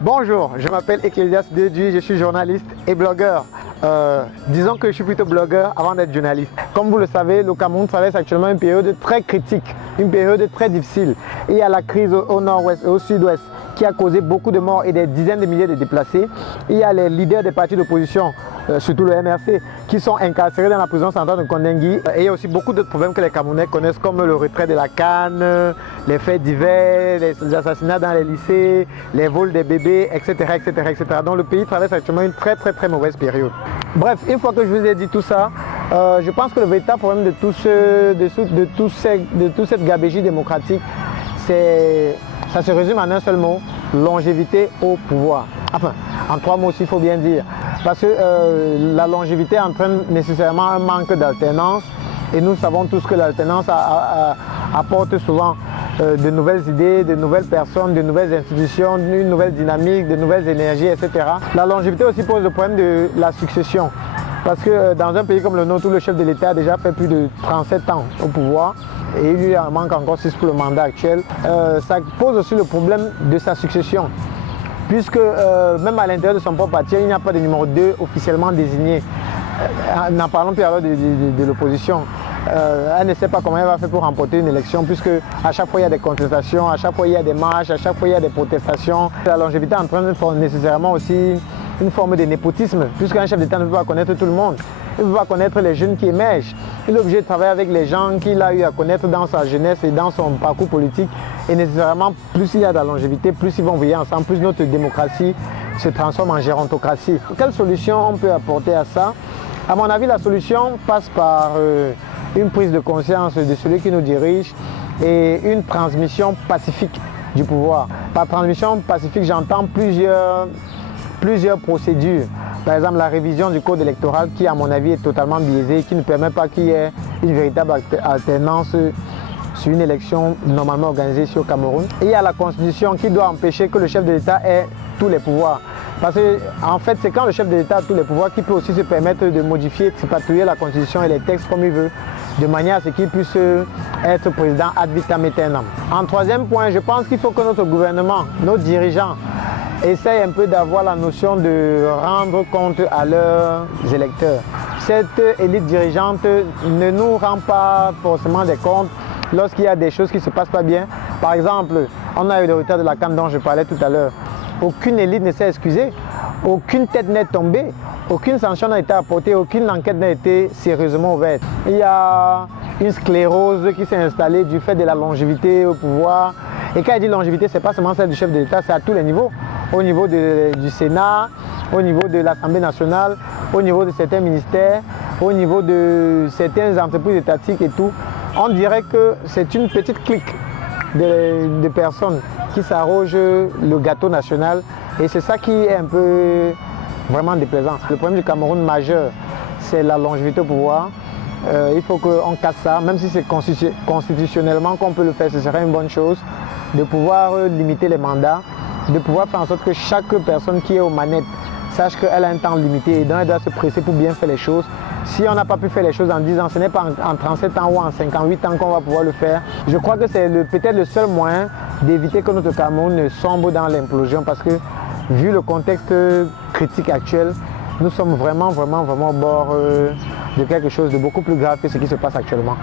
Bonjour, je m'appelle Ecclésias Dedui, je suis journaliste et blogueur. Disons que je suis plutôt blogueur avant d'être journaliste. Comme vous le savez, le Cameroun traverse actuellement une période très critique, une période très difficile. Il y a la crise au nord-ouest et au sud-ouest qui a causé beaucoup de morts et des dizaines de milliers de déplacés. Il y a les leaders des partis d'opposition, surtout le MRC, qui sont incarcérés dans la prison centrale de Kondengui. Et il y a aussi beaucoup d'autres problèmes que les Camerounais connaissent, comme le retrait de la canne, les faits divers, les assassinats dans les lycées, les vols des bébés, etc. Donc le pays traverse actuellement une très mauvaise période. Bref, une fois que je vous ai dit tout ça, je pense que le véritable problème de toute cette gabégie démocratique, ça se résume en un seul mot: longévité au pouvoir. Enfin, en trois mots aussi, il faut bien dire. Parce que la longévité entraîne nécessairement un manque d'alternance. Et nous savons tous que l'alternance apporte souvent de nouvelles idées, de nouvelles personnes, de nouvelles institutions, une nouvelle dynamique, de nouvelles énergies, etc. La longévité aussi pose le problème de la succession. Parce que dans un pays comme le nôtre, où le chef de l'État a déjà fait plus de 37 ans au pouvoir, et il lui en manque encore 6 pour le mandat actuel, ça pose aussi le problème de sa succession. Puisque même à l'intérieur de son propre parti, il n'y a pas de numéro 2 officiellement désigné. N'en parlons plus alors de l'opposition. Elle ne sait pas comment elle va faire pour remporter une élection, puisque à chaque fois il y a des contestations, à chaque fois il y a des marches, à chaque fois il y a des protestations. La longévité entraîne nécessairement aussi une forme de népotisme, puisqu'un chef d'État ne peut pas connaître tout le monde. Il ne peut pas connaître les jeunes qui émergent. Il est obligé de travailler avec les gens qu'il a eu à connaître dans sa jeunesse et dans son parcours politique. Et nécessairement, plus il y a de la longévité, plus ils vont veiller ensemble, plus notre démocratie se transforme en gérontocratie. Quelle solution on peut apporter à ça? À mon avis, la solution passe par une prise de conscience de celui qui nous dirige et une transmission pacifique du pouvoir. Par transmission pacifique, j'entends plusieurs procédures. Par exemple, la révision du code électoral qui, à mon avis, est totalement biaisée, qui ne permet pas qu'il y ait une véritable alternance sur une élection normalement organisée ici au Cameroun. Et il y a la Constitution qui doit empêcher que le chef de l'État ait tous les pouvoirs. Parce qu'en fait, c'est quand le chef de l'État a tous les pouvoirs qu'il peut aussi se permettre de modifier, de patrouiller la Constitution et les textes comme il veut, de manière à ce qu'il puisse être président ad vitam aeternam. En troisième point, je pense qu'il faut que notre gouvernement, nos dirigeants, essayent un peu d'avoir la notion de rendre compte à leurs électeurs. Cette élite dirigeante ne nous rend pas forcément des comptes lorsqu'il y a des choses qui ne se passent pas bien. Par exemple, on a eu le retard de la canne dont je parlais tout à l'heure. Aucune élite ne s'est excusée, aucune tête n'est tombée, aucune sanction n'a été apportée, aucune enquête n'a été sérieusement ouverte. Il y a une sclérose qui s'est installée du fait de la longévité au pouvoir. Et quand je dis longévité, ce n'est pas seulement celle du chef de l'État, c'est à tous les niveaux. Au niveau du Sénat, au niveau de l'Assemblée nationale, au niveau de certains ministères, au niveau de certaines entreprises étatiques et tout. On dirait que c'est une petite clique de personnes qui s'arrogent le gâteau national, et c'est ça qui est un peu vraiment déplaisant. Le problème du Cameroun majeur, c'est la longévité au pouvoir. Il faut qu'on casse ça, même si c'est constitutionnellement qu'on peut le faire, ce serait une bonne chose, de pouvoir limiter les mandats, de pouvoir faire en sorte que chaque personne qui est aux manettes sache qu'elle a un temps limité et donc elle doit se presser pour bien faire les choses. Si on n'a pas pu faire les choses en 10 ans, ce n'est pas en 37 ans ou en 58 ans qu'on va pouvoir le faire. Je crois que c'est peut-être le seul moyen d'éviter que notre Cameroun ne sombre dans l'implosion, parce que vu le contexte critique actuel, nous sommes vraiment au bord de quelque chose de beaucoup plus grave que ce qui se passe actuellement.